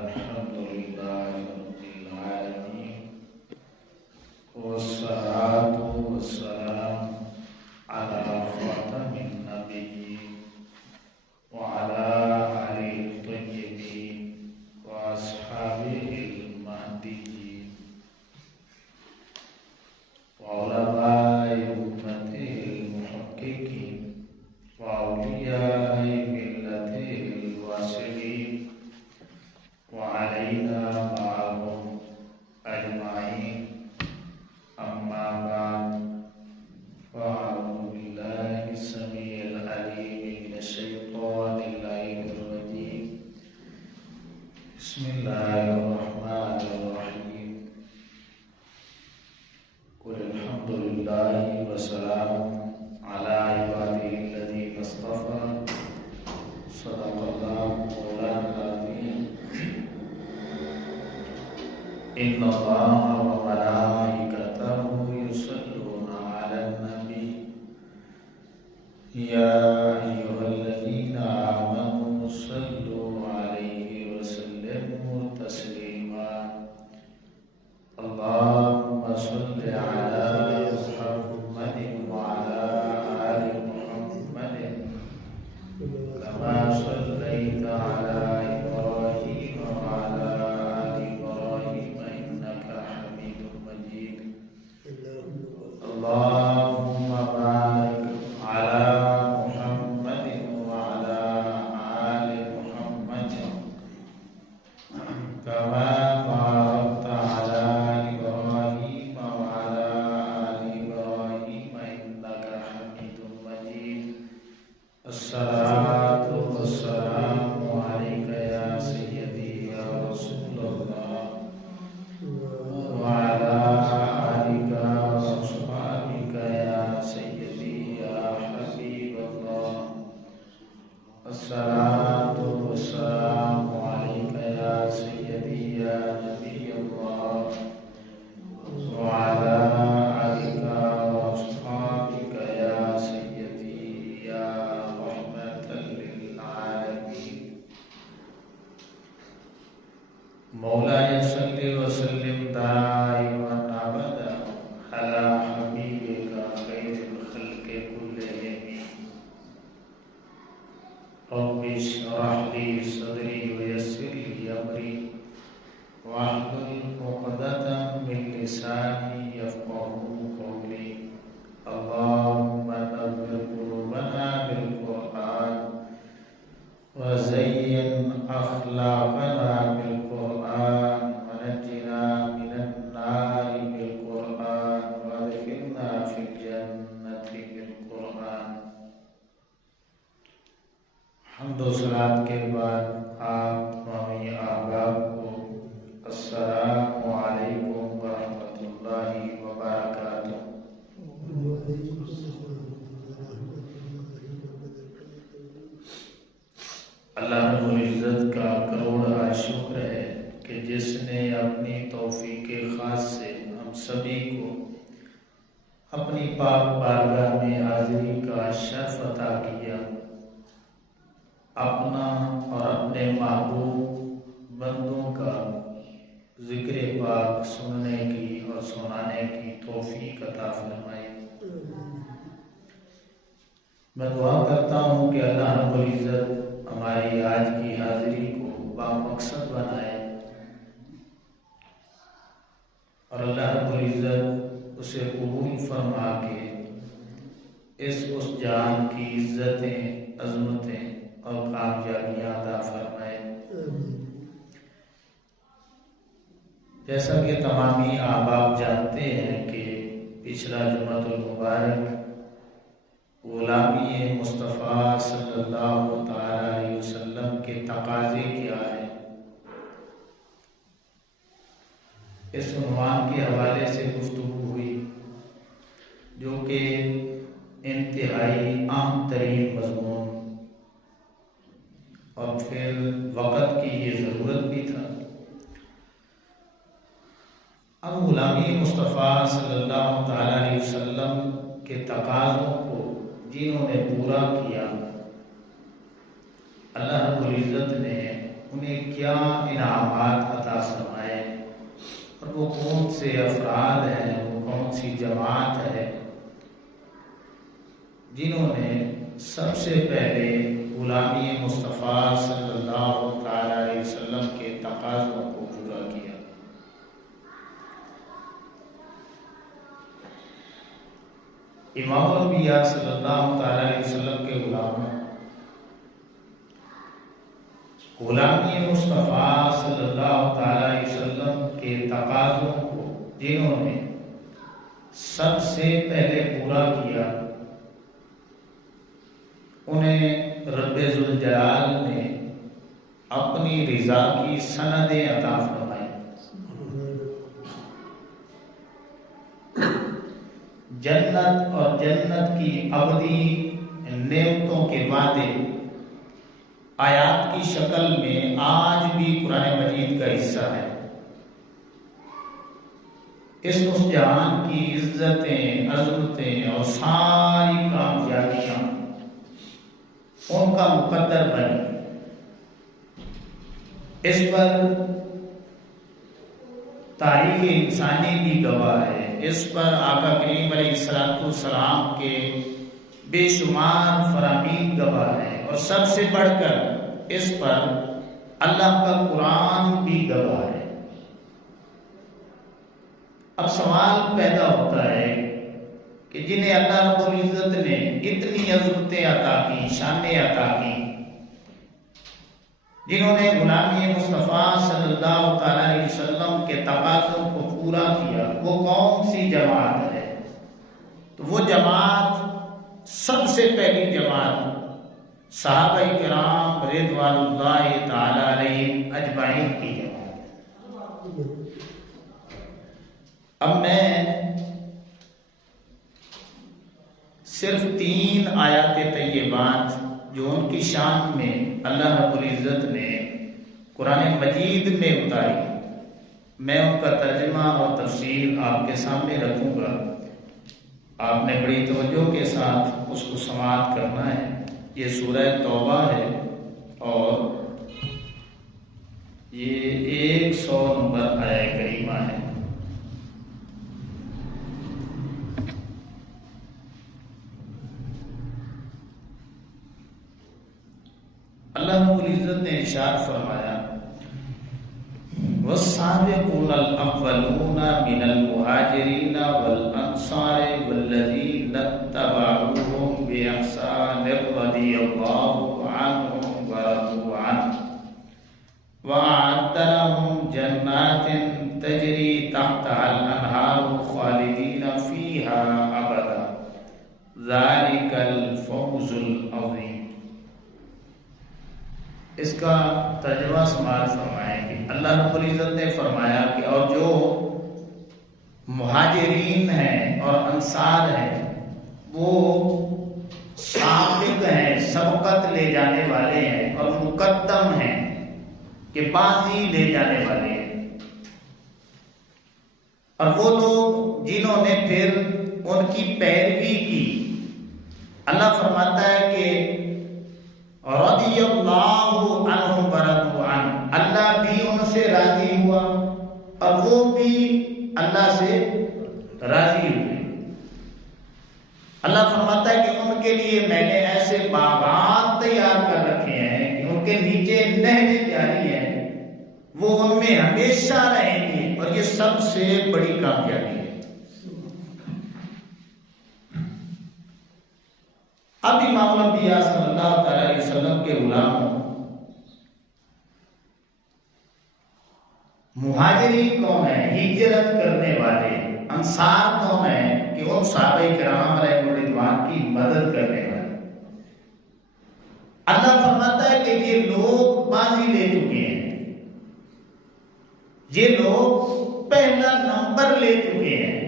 الحمد لله رب العالمين والصلاة والسلام على خاتم النبيين وعلى آله الطيبين وأصحابه المهديين وعلماء أمته المحققين وأولياء ملته الواسعين وعلينا معهم أجمعين أما بعد فأعوذ بالله السميع العليم من الشيطان اللعين الرجيم بسم الله الرحمن الرحيم قل الحمد لله وسلام على عباده الذين اصطفى صدق الله مولانا العظيم إن الله وملائكته يصلون على النبي يا أيها الذين آمنوا صلوا عليه وسلموا تسليما اللهم صل على محمد وعلى آل محمد كما صليت على إبراهيم وعلى آل إبراهيم إنك حميد مجيد اللهم بارك على محمد وعلى آل محمد كما باركت على إبراهيم وعلى آل إبراهيم إنك حميد مجيد الصلاة والسلام عليك يا سيدي يا رسول الله وعلى آلك وصحبك يا سيدي يا حبيب الله الصلاة والسلام عليك يا سيدي يا نبي الله وعلى آلك وصحبك يا سيدي يا رحمة للعالمين مولاي صل وسلم دائما أبدا على حبيبك خير الخلق كلهم رب اشرح لي صدري ويسر لي أمري واحلل عقدة من لساني يفقهوا قولي اللهم نور قلوبنا بالقرآن وزين أخلاقنا بالقرآن ونجنا من النار بالقرآن وادخلنا في الجنة بالقرآن. حمد و صلاة کے بعد آپ تمامی احباب کو السلام علیکم ورحمۃ اللہ وبرکاتہ. اللہ رب العزت کا کروڑا شکر ہے کہ جس نے اپنی توفیق خاص سے ہم سبھی کو اپنی پاک بارگاہ میں حاضری کا شرف عطا کیا. اپنا اور اپنے محبوب بندوں کا ذکر پاک سننے کی اور سنانے کی توفیق عطا فرمائے. میں دعا کرتا ہوں کہ اللہ رب العزت ہماری آج کی حاضری کو بامقصد بنائے اور اللہ رب العزت اسے قبول فرما کے اس جان کی عزتیں، عظمتیں اور کامیابیاں عطا فرمائے. جیسا کہ تمامی احباب جانتے ہیں کہ پچھلا جمعۃ المبارک غلامی مصطفیٰ صلی اللہ تعالی علیہ وسلم کے تقاضے کیا ہے، اس عنوان کے حوالے سے گفتگو ہوئی جو کہ انتہائی عام ترین مضمون اور پھر وقت کی یہ ضرورت بھی تھا. اب غلامی مصطفیٰ صلی اللہ تعالی علیہ وسلم کے تقاضوں کو جنہوں نے پورا کیا، اللہ رب العزت نے انہیں کیا انعامات عطا فرمائے، اور وہ کون سے افراد ہیں، وہ کون سی جماعت ہے جنہوں نے سب سے پہلے غلامی مصطفیٰ صلی اللہ تعالی علیہ وسلم کے تقاضوں کو پورا کیا۔ امام الانبیاء صلی اللہ تعالی علیہ وسلم کے غلامی مصطفیٰ صلی اللہ تعالی علیہ وسلم کے تقاضوں کو جنہوں نے سب سے پہلے پورا کیا، انہیں رب ذوالجلال نے اپنی رضا کی سندیں عطا فرمائی۔ جنت اور جنت کی ابدی نعمتوں کے وعدے آیات کی شکل میں آج بھی قرآن مجید کا حصہ ہے۔ اس جہان کی عزتیں، عظمتیں اور ساری کامیابیاں ان کا مقدر بنی۔ اس پر تاریخ انسانی بھی گواہ ہے، اس پر آقا کریم علیہ السلام کے بے شمار فرامین گواہ ہے، اور سب سے بڑھ کر اس پر اللہ کا قرآن بھی گواہ ہے۔ اب سوال پیدا ہوتا ہے کہ جنہیں اللہ رب العزت نے اتنی عظمتیں عطا کی، شانیں عطا کی، جنہوں نے غلامی مصطفیٰ صلی اللہ تعالی علیہ وسلم کے تقاضوں کو پورا کیا، وہ کون سی جماعت ہے؟ تو وہ جماعت، سب سے پہلی جماعت صحابہ کرام رضوان اللہ تعالی علیہم اجمعین کی جماعت۔ اب میں صرف 3 آیات طیبات جو ان کی شان میں اللہ رب العزت نے قرآن مجید میں اتاری، میں ان کا ترجمہ اور تفسیر آپ کے سامنے رکھوں گا۔ آپ نے بڑی توجہ کے ساتھ اس کو سماعت کرنا ہے۔ یہ سورہ توبہ ہے اور یہ 100 نمبر آیہ کریمہ ہے۔ اللہ رب العزت نے ارشاد فرمایا، وَالسَّابِقُونَ الْأَوَّلُونَ مِنَ الْمُهَاجِرِينَ وَالْأَنصَارِ وَالَّذِينَ اتَّبَعُوهُم بِإِحْسَانٍ رَضِيَ اللَّهُ عَنْهُمْ وَرَضُوا عَنْهُ وَأَعَدَّ لَهُمْ جَنَّاتٍ تَجْرِي تَحْتَهَا الْأَنْهَارُ خَالِدِينَ فِيهَا أَبَدًا ذَلِكَ الْفَوْزُ الْعَظِيمُ۔ اس کا ترجمہ سماعت فرمائیں کہ اللہ رب العزت نے فرمایا کہ اور جو مہاجرین ہیں اور انصار ہیں وہ سابق ہیں، سبقت لے جانے والے ہیں، اور مقدم ہیں کہ بازی لے جانے والے ہیں، اور وہ لوگ جنہوں نے پھر ان کی پیروی کی۔ اللہ فرماتا ہے کہ رضی اللہ عنہم ورضوا عنہ، اللہ بھی ان سے راضی ہوا اور وہ بھی اللہ سے راضی ہوئے۔ اللہ فرماتا ہے کہ ان کے لیے میں نے ایسے باغات تیار کر رکھے ہیں کہ ان کے نیچے نہریں جاری ہیں، وہ ان میں ہمیشہ رہیں گے، اور یہ سب سے بڑی کامیابی ہے۔ اب امام الانبیاء صلی اللہ تعالی علیہ وسلم کے غلاموں، مہاجرین کون ہیں؟ ہجرت کرنے والے۔ انصار کون ہیں؟ کہ ان صحابہ کرام علیہ رضوان کی مدد کرنے والے۔ اللہ فرماتا ہے کہ یہ لوگ بازی لے چکے ہیں، یہ لوگ پہلا نمبر لے چکے ہیں۔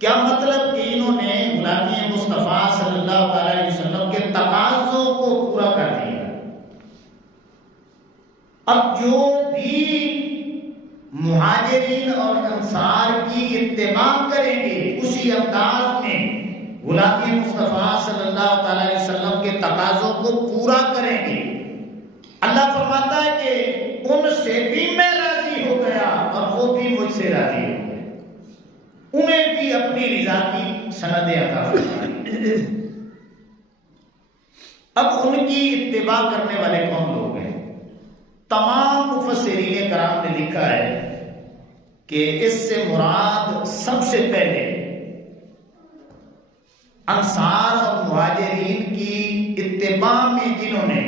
کیا مطلب کہ انہوں نے غلامی مصطفیٰ صلی اللہ علیہ وسلم کے تقاضوں کو پورا کر دیا۔ اب جو بھی مہاجرین اور انصار کی اتباع کریں گے، اسی انداز میں غلامی مصطفیٰ صلی اللہ علیہ وسلم کے تقاضوں کو پورا کریں گے، اللہ فرماتا ہے کہ ان سے بھی میں راضی ہو گیا اور وہ بھی مجھ سے راضی ہو گئے، انہیں بھی اپنی رضا کی سندیں عطا فرمائی۔ اب ان کی اتباع کرنے والے کون لوگ ہیں؟ تمام مفسرین کرام نے لکھا ہے کہ اس سے مراد سب سے پہلے انصار اور مہاجرین کی اتباع میں جنہوں نے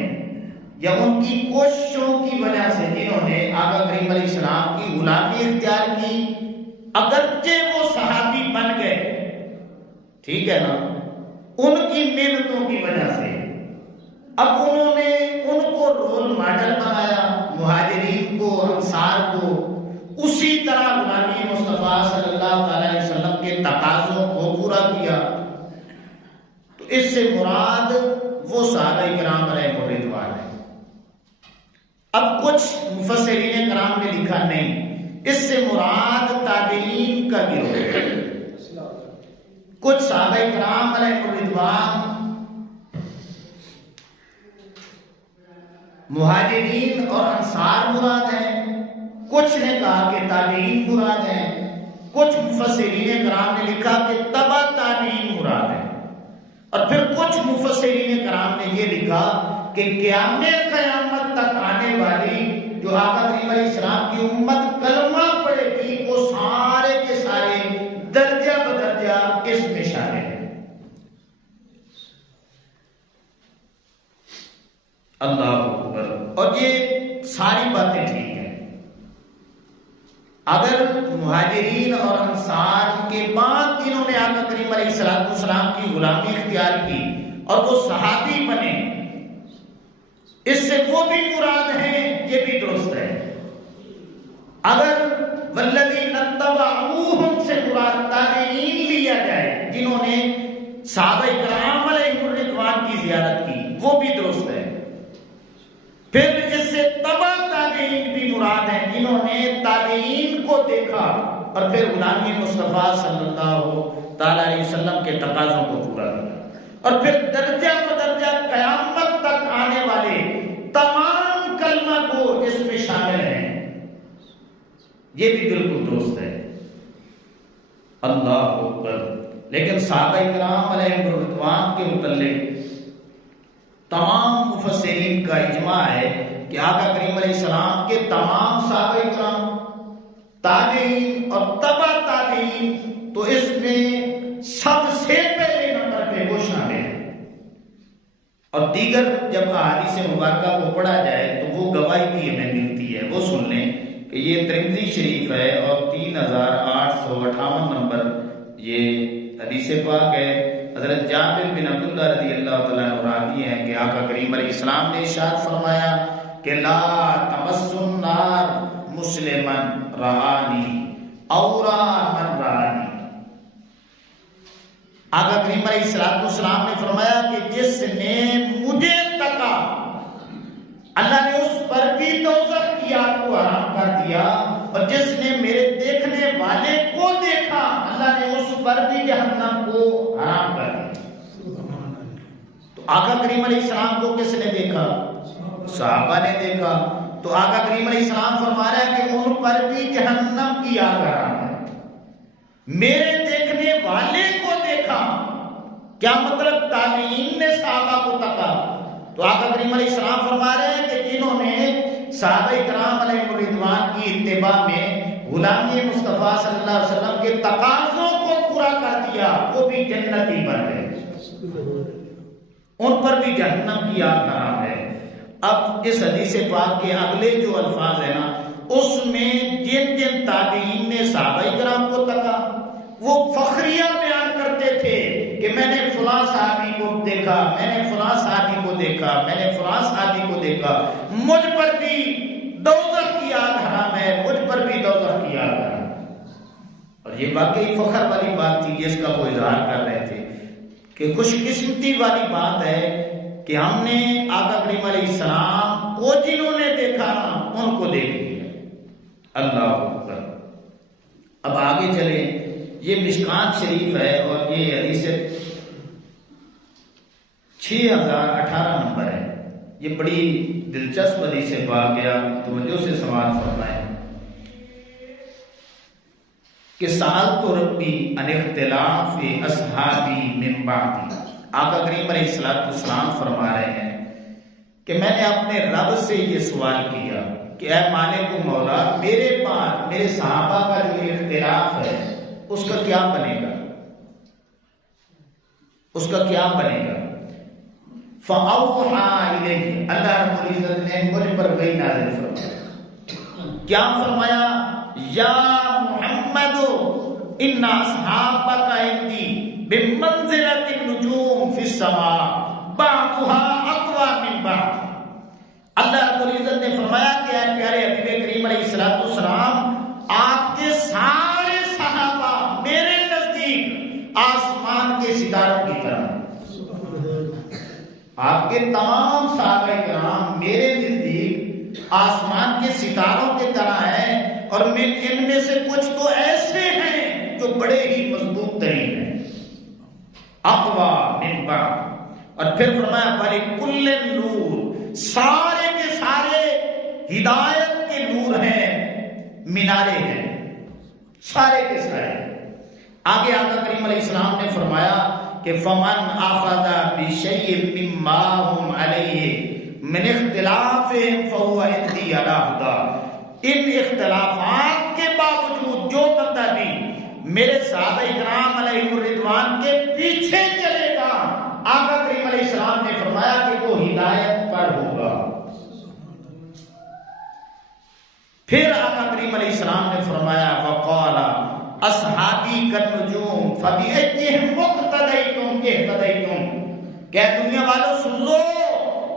یا ان کی کوششوں کی وجہ سے جنہوں نے آقا کریم علیہ السلام کی غلامی اختیار کی، اگرچہ وہ صحابی بن گئے، ٹھیک ہے نا، ان کی محنتوں کی وجہ سے اب انہوں نے ان کو رول ماڈل بنایا، مہاجرین کو، انصار کو، اسی طرح غلامی مصطفیٰ صلی اللہ علیہ وسلم کے تقاضوں کو پورا کیا۔ تو اس سے مراد وہ صحابہ کرام علیہ رضوان ہے۔ اب کچھ مفسرین کرام نے لکھا نہیں، اس سے مراد تابعین کا گروہ ہے۔ کچھ صحابہ کرام علیہ رضوان مہاجرین اور انصار مراد ہیں، کچھ نے کہا کہ تابعین مراد ہیں، کچھ مفسرین کرام نے لکھا کہ تبع تابعین مراد ہیں، اور پھر کچھ مفسرین کرام نے یہ لکھا کہ قیامت تک آنے والی جو آقا کریم علیہ السلام کی امت کلمہ پڑھے گی وہ سارے کے سارے درجہ بدرجہ اس میں شامل ہیں۔ اللہ اکبر۔ اور یہ ساری باتیں ٹھیک ہیں، اگر مہاجرین اور انصار کے بعد جنہوں نے آقا کریم علیہ السلام کی غلامی اختیار کی اور وہ صحابی بنے، اس سے وہ بھی مراد ہیں، یہ بھی درست ہے۔ اگر والذین اتبعوہم سے مراد تابعین لیا جائے جنہوں نے صحابہ کرام علیہ رضوان کی زیارت کی، وہ بھی درست ہے۔ پھر اس سے تبع تابعین بھی مراد ہیں جنہوں نے تابعین کو دیکھا اور پھر غلامی مصطفیٰ صلی اللہ تعالی علیہ وسلم کے تقاضوں کو پورا کیا، اور پھر درجہ بدرجہ قیامت تک آنے والے تمام کلمہ کو اس میں شامل ہیں، یہ بھی بالکل درست ہے۔ اللہ اکبر۔ لیکن صحابہ کرام علیہ رضوان کے متعلق تمام مفسرین کا اجماع ہے کہ آقا کریم علیہ السلام کے تمام صحابہ کرام، تابعین اور تبع تابعین، تو اس میں سب سے پہلے نمبر پہ وہ شامل ہیں، اور دیگر جب احادیث مبارکہ کو پڑھا جائے تو وہ گواہی بھی ہمیں ملتی ہے۔ وہ سن لیں کہ یہ ترمذی شریف ہے اور 3858 نمبر یہ حدیث پاک ہے۔ حضرت جابر بن عبداللہ رضی اللہ تعالیٰ عنہ راوی ہیں کہ آقا کریم علیہ السلام نے ارشاد فرمایا کہ لا تمس النار مسلما رآنی او رأى من رآنی۔ آقا کریم علیہ السلام نے فرمایا کہ جس نے مجھے تکا اللہ نے اس پر بھی دوزخ کی آگ کو حرام کر دیا، اور جس نے میرے دیکھنے والے کو دیکھا اللہ نے اس پر بھی جہنم کو حرام کر دیا۔ تو آقا کریم علیہ السلام کو کس نے دیکھا؟ صحابہ نے دیکھا۔ تو آقا کریم علیہ السلام فرما رہا ہے کہ ان پر بھی جہنم کی آگ حرام ہے۔ میرے دیکھنے والے کو دیکھا، کیا مطلب؟ تابعین نے صحابہ کو تکا۔ تو آقا کریم علیہ السلام فرما رہے ہیں کہ جنہوں نے صحابہ کرام علیہ رضوان کی اتباع میں غلامی مصطفیٰ صلی اللہ علیہ وسلم کے تقاضوں کو پورا کر دیا، وہ بھی جنتی بن گئے، ان پر بھی جہنم کی آگ حرام ہے۔ اب اس حدیث پاک کے اگلے جو الفاظ ہیں نا، اس میں جن جن تابعین نے صحابہ کرام کو تکا وہ فخریہ بیان کرتے تھے کہ میں نے فلاں صحابی کو دیکھا، میں نے فلاں صحابی کو دیکھا، میں نے فلاں صحابی کو دیکھا، مجھ پر بھی دوزخ کی آگ حرام ہے، مجھ پر بھی دوزخ کی آگ حرام ہے۔ اور یہ واقعی فخر والی بات تھی جس کا وہ اظہار کر رہے تھے کہ خوش قسمتی والی بات ہے کہ ہم نے آقا کریم علیہ السلام کو جنہوں نے دیکھا ان کو دیکھ لیا۔ اللہ اکبر۔ اب آگے چلیں، یہ مشکات شریف ہے اور یہ حدیث 6018 نمبر ہے، یہ بڑی دلچسپ حدیث پاک گیا، توجہ سے سماعت فرمائیں کہ سألت ربی عن اختلاف اصحابی من بعدی۔ آقا کریم علیہ السلام فرما رہے ہیں کہ میں نے اپنے رب سے یہ سوال کیا کہ اے مالک و مولا، میرے بعد میرے صحابہ کا جو اختلاف ہے اس کا کیا بنے گا، اس کا کیا بنے گا؟ فَأَوْحَى إِلَيْهِ، اللہ رب العزت نے مجھ پر وحی نازل فرمایا، کیا فرمایا؟ یا محمد ان اصحابک عندی بمنزلۃ النجوم فی السماء بعضها اقوى من بعض۔ اللہ رب العزت نے فرمایا کہ اے پیارے حبیب کریم علیہ السلام، آپ کے سارے صحابہ میرے نزدیک آسمان کے ستاروں کی طرح، آپ کے تمام صحابہ کرام میرے نزدیک آسمان کے ستاروں کی طرح ہیں، اور ان میں سے کچھ تو ایسے ہیں جو بڑے ہی مضبوط ترین ہیں، اقوا من بعض۔ اور پھر فرمایا وَلِكُلٍّ نور، سارے کے سارے ہدایت کے نور ہیں، مینارے ہیں، سارے کے سارے۔ آگے آقا کریم علیہ السلام نے فرمایا کہ فمن اخذ بشیء مما هم علیہ من اختلافهم فهو عندی علی ھدی۔ ان اختلافات کے باوجود جو بندہ بھی میرے صحابہ کرام علیہم الرضوان کے پیچھے چلے گا، آقا کریم علیہ السلام نے فرمایا کہ وہ ہدایت پر ہوگا۔ پھر آقا کریم علیہ السلام نے فرمایا وقال اصحابی کالنجوم فبأیہم اقتدیتم اہتدیتم، کہ دنیا والوں سن لو،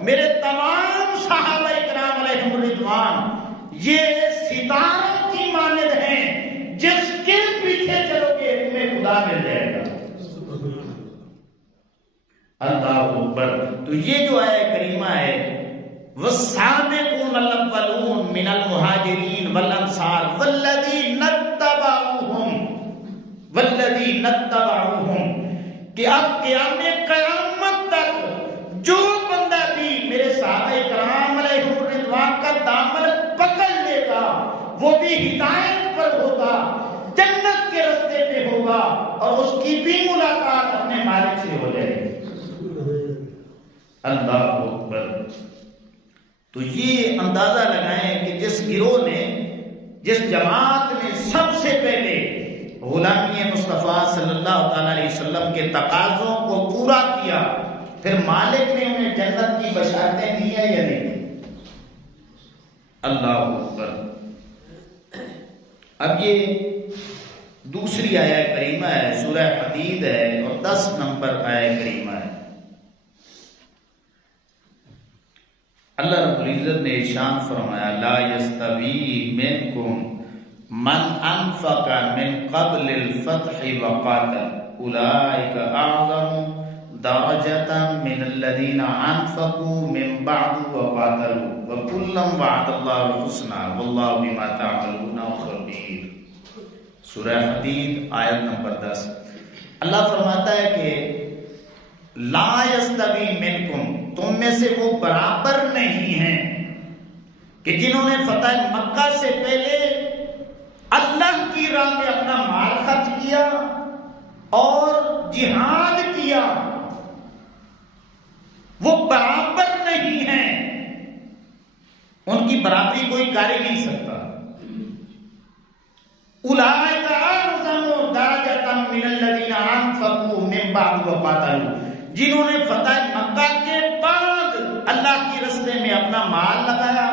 میرے تمام صحابہ کرام علیہم الرضوان یہ ستاروں کی مانند ہیں، جس کے پیچھے چلو گے تمہیں خدا مل جائے گا۔ اللہ اکبر۔ تو یہ جو آیہ کریمہ ہے، والسابقون الاولون من المہاجرین والانصار والذین اتبعوہم، کہ اب قیامت تک جو بندہ بھی میرے صحابہ کرام علیہم الرضوان کا دامن پکڑ لے گا، وہ بھی ہدایت پر ہوگا، جنت کے راستے پہ ہوگا، اور اس کی بھی ملاقات اپنے مالک سے ہو جائے گی۔ اللہ اکبر۔ تو یہ اندازہ لگائیں کہ جس گروہ نے، جس جماعت نے سب سے پہلے غلامی مصطفیٰ صلی اللہ تعالی علیہ وسلم کے تقاضوں کو پورا کیا، پھر مالک نے انہیں جنت کی بشارتیں دی ہیں یا نہیں؟ اللہ اکبر۔ اب یہ دوسری آیہ کریمہ ہے، سورہ حدید ہے، اور 10 نمبر آیہ کریمہ ہے۔ اللہ رب العزت نے ارشاد فرمایا لا یستوی منکم من انفق من قبل الفتح وقاتل اولئک اعظم درجة من الذین انفقوا من بعد وقاتلوا وکلا وعد اللہ الحسنى واللہ بما تعملون خبیر۔ سورہ حدید آیت نمبر 10۔ اللہ فرماتا ہے کہ لا یستوی منکم، تم میں سے وہ برابر نہیں ہیں کہ جنہوں نے فتح مکہ سے پہلے اللہ کی راہ میں اپنا مال خرچ کیا اور جہاد کیا، وہ برابر نہیں ہیں، ان کی برابری کوئی کر ہی نہیں سکتا۔ اولئک اعظم درجۃ من الذین انفقوا من بعد وقاتلوا، جنہوں نے فتح مکہ کے بعد اللہ کے راستے میں اپنا مال لگایا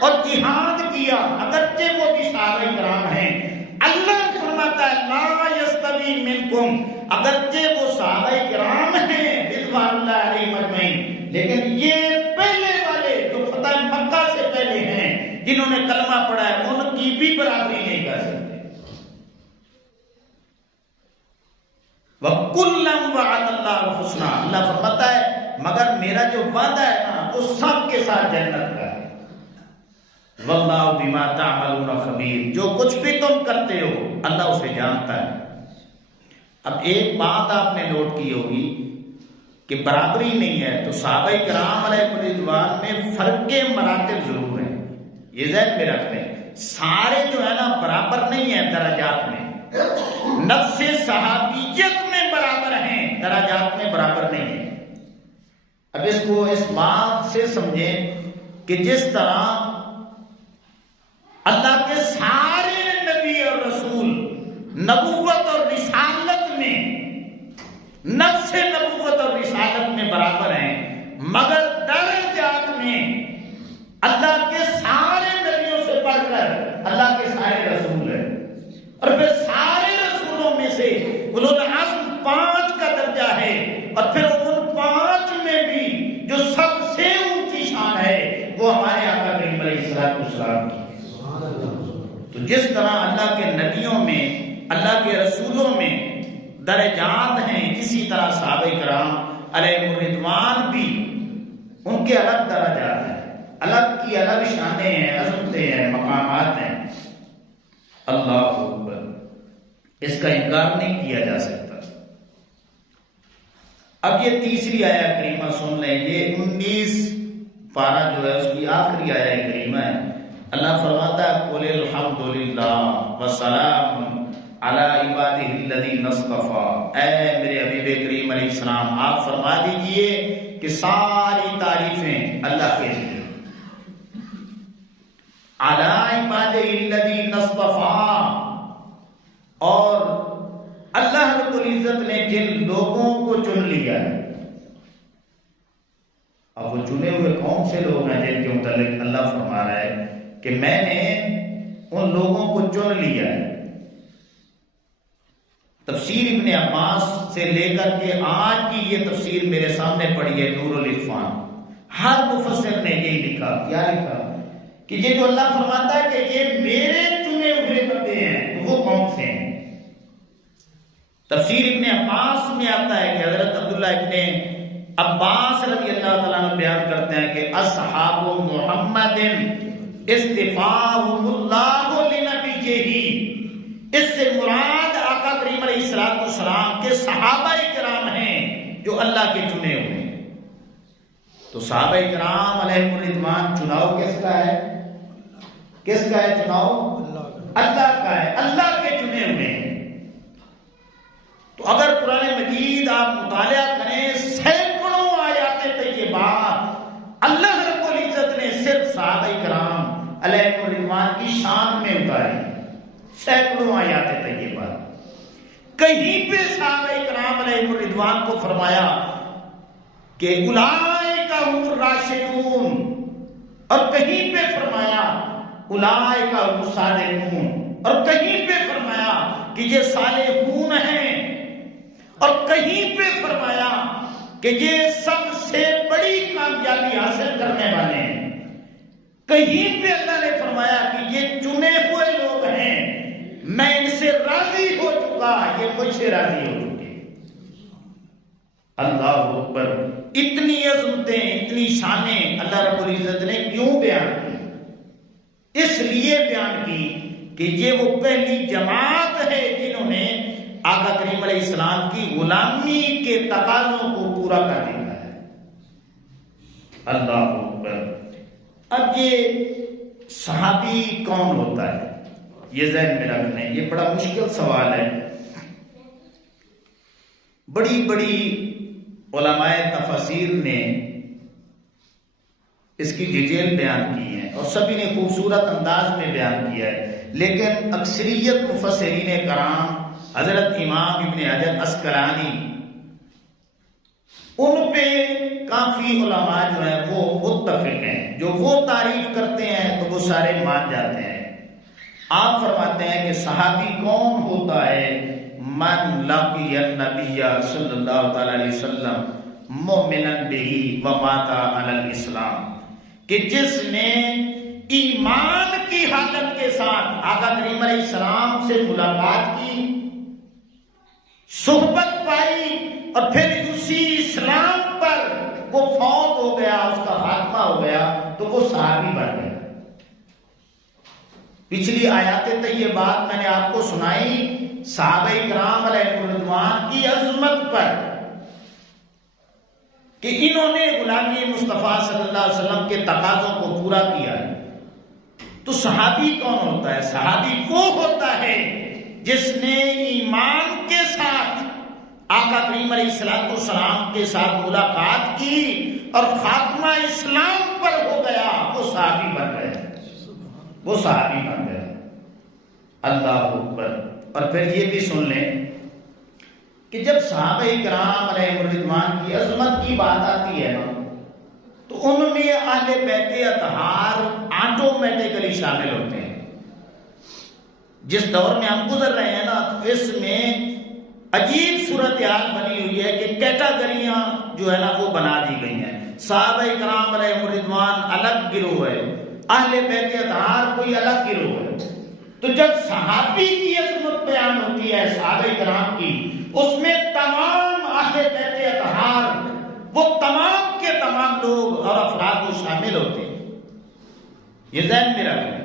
اور جہاد کیا، اگرچہ وہ بھی صحابہ کرام ہیں۔ اللہ فرماتا ہے لا یستوی منکم، اگرچہ وہ صحابہ کرام ہیں رضوان اللہ علیہم اجمعین، لیکن یہ پہلے والے جو فتح مکہ سے پہلے ہیں، جنہوں نے کلمہ پڑھا ہے، ان کی بھی برابری نہیں کر سکتے۔ وَكُلًّا وَعَدَ اللَّهُ الْحُسْنَى، اللہ فرماتا ہے مگر میرا جو وعدہ ہے نا وہ سب کے ساتھ جنت کا ہے۔ وَاللَّهُ بِمَا تَعْمَلُونَ خَبِيرٌ، جو کچھ بھی تم کرتے ہو اللہ اسے جانتا ہے۔ اب ایک بات آپ نے نوٹ کی ہوگی کہ برابری نہیں ہے، تو صحابہ کرام علیہ رضوان میں فرق مراتب ضرور ہیں، یہ ذہن میں رکھ لیں۔ سارے جو ہے نا برابر نہیں ہیں درجات میں، نفس صحابیت میں برابر ہیں، درجات میں برابر نہیں ہیں۔ اب اس کو اس بات سے سمجھیں کہ جس طرح اللہ کے سارے نبی اور رسول نبوت اور رسالت میں، نفس نبوت اور رسالت میں برابر ہیں، مگر درجات میں اللہ کے سارے نبیوں سے بڑھ کر اللہ کے سارے رسول ہیں، اور پھر سارے رسولوں میں سے اولو العزم 5 کا درجہ ہے، اور پھر ان 5 میں بھی جو سب سے اونچی شان ہے وہ ہمارے آقا کریم علیہ السلام کی۔ تو جس طرح اللہ کے نبیوں میں، اللہ کے رسولوں میں درجات ہیں، اسی طرح صحابہ کرام علیہ رضوان بھی ان کے الگ درجات ہیں، الگ کی الگ شانیں ہیں، عظمتیں ہیں، مقامات ہیں۔ اللہ اکبر، اس کا انکار نہیں کیا جا سکتا۔ اب یہ تیسری آیہ کریمہ سن لیں، یہ 19 پارہ جو ہے اس کی آخری آیہ کریمہ ہے۔ اللہ فرماتا ہے قُلِ الْحَمْدُ لِلَّهِ وَسَلَامٌ عَلَىٰ عِبَادِهِ الَّذِينَ اصْطَفَىٰ۔ اے میرے حبیب کریم علیہ السلام، آپ فرما دیجئے کہ ساری تعریفیں اللہ کے لیے، عَلَىٰ عِبَادِهِ الَّذِينَ اصْطَفَىٰ، اور اللہ رب العزت نے جن لوگوں کو چن لیا ہے۔ اب وہ چنے ہوئے کون سے لوگ ہیں جن کے متعلق اللہ فرما رہا ہے کہ میں نے ان لوگوں کو چن لیا ہے۔ تفسیر ابن عباس سے لے کر کے آج کی یہ تفسیر میرے سامنے پڑھی ہے نور العرفان، ہر مفسر نے یہی لکھا۔ کیا لکھا؟ کہ یہ جو اللہ فرماتا ہے کہ یہ میرے چنے ہوئے بندے ہیں، وہ کون سے ہیں؟ تفسیر ابن عباس میں آتا ہے کہ حضرت عبداللہ ابن عباس رضی اللہ تعالیٰ عنہ بیان کرتے ہیں کہ اصحاب محمد استفاهم اللہ لنبیہ، اس سے مراد آقا کریم علیہ السلام کے صحابہ کرام ہیں جو اللہ کے چنے ہوئے ہیں۔ تو صحابہ کرام علیہ الرضوان چناؤ کس کا ہے؟ کس کا ہے چناؤ؟ اللہ کا ہے، اللہ کے چنے ہوئے ہیں۔ تو اگر قرآن مجید آپ مطالعہ کریں، سینکڑوں آیات طیبات اللہ رب العزت نے صرف صحابہ کرام علیہ الرضوان کی شان میں اتاری، سینکڑوں آیات طیبات۔ کہیں پہ صحابہ کرام علیہ الرضوان کو فرمایا کہ اولئک هم الراشدون، اور کہیں پہ فرمایا اولئک هم الصالحون، اور کہیں پہ فرمایا کہ یہ صالحون ہیں، اور کہیں پہ فرمایا کہ یہ سب سے بڑی کامیابی حاصل کرنے والے ہیں، کہیں پہ اللہ نے فرمایا کہ یہ چنے ہوئے لوگ ہیں، میں ان سے راضی ہو چکا، یہ مجھ سے راضی ہو چکے۔ اللہ اکبر، اتنی عظمتیں، اتنی شانیں اللہ رب العزت نے کیوں بیان کی؟ اس لیے بیان کی کہ یہ وہ پہلی جماعت ہے جنہوں نے آقا کریم علیہ السلام کی غلامی کے تقاضوں کو پورا کر دیا ہے۔ اللہ اکبر۔ اب یہ صحابی کون ہوتا ہے، یہ ذہن میں رکھ لیں، یہ بڑا مشکل سوال ہے۔ بڑی بڑی علماء تفاسیر نے اس کی ڈیٹیل بیان کی ہے اور سبھی نے خوبصورت انداز میں بیان کیا ہے، لیکن اکثریت مفسرین کرام، حضرت امام ابن حجر عسقلانی، ان پہ کافی علماء جو ہیں وہ متفق ہیں، جو وہ تعریف کرتے ہیں تو وہ سارے مان جاتے ہیں۔ آپ فرماتے ہیں کہ صحابی کون ہوتا ہے؟ من لقی النبی صلی اللہ تعالی علیہ وسلم مؤمنا بہ ومات علی الاسلام، کہ جس نے ایمان کی حالت کے ساتھ آقا کریم علیہ السلام سے ملاقات کی، صحبت پائی، اور پھر اسی اسلام پر وہ فوت ہو گیا، اس کا خاتمہ ہو گیا، تو وہ صحابی بن گیا۔ پچھلی آیات طیبات میں نے آپ کو سنائی صحابہ کرام علیہ الرضوان کی عظمت پر، کہ انہوں نے غلامی مصطفیٰ صلی اللہ علیہ وسلم کے تقاضوں کو پورا کیا ہے، تو صحابی کون ہوتا ہے؟ صحابی وہ ہوتا ہے جس نے ایمان کے ساتھ آقا کریم علیہ السلام کے ساتھ ملاقات کی اور خاتمہ اسلام پر ہو گیا، وہ صحابی بن گئے، وہ صحابی بن گئے۔ اللہ اکبر۔ اور پھر یہ بھی سن لیں کہ جب صحابہ کرام علیہ رضوان کی عظمت کی بات آتی ہے نا، تو ان میں اہل بیت اطہار آٹومیٹکلی شامل ہوتے ہیں۔ جس دور میں ہم گزر رہے ہیں نا، اس میں عجیب صورتحال بنی ہوئی ہے کہ کیٹاگریاں جو ہے نا وہ بنا دی گئی ہیں۔ صحابہ کرام علیہ رضوان الگ گروہ ہے، اہل بیت اطہار کوئی الگ گروہ ہے۔ تو جب صحابی کی عظمت بیان ہوتی ہے صحابہ کرام کی، اس میں تمام اہل بیت اطہار، وہ تمام کے تمام لوگ اور افراد وہ شامل ہوتے ہیں۔ یہ ذہن میں رکھیں۔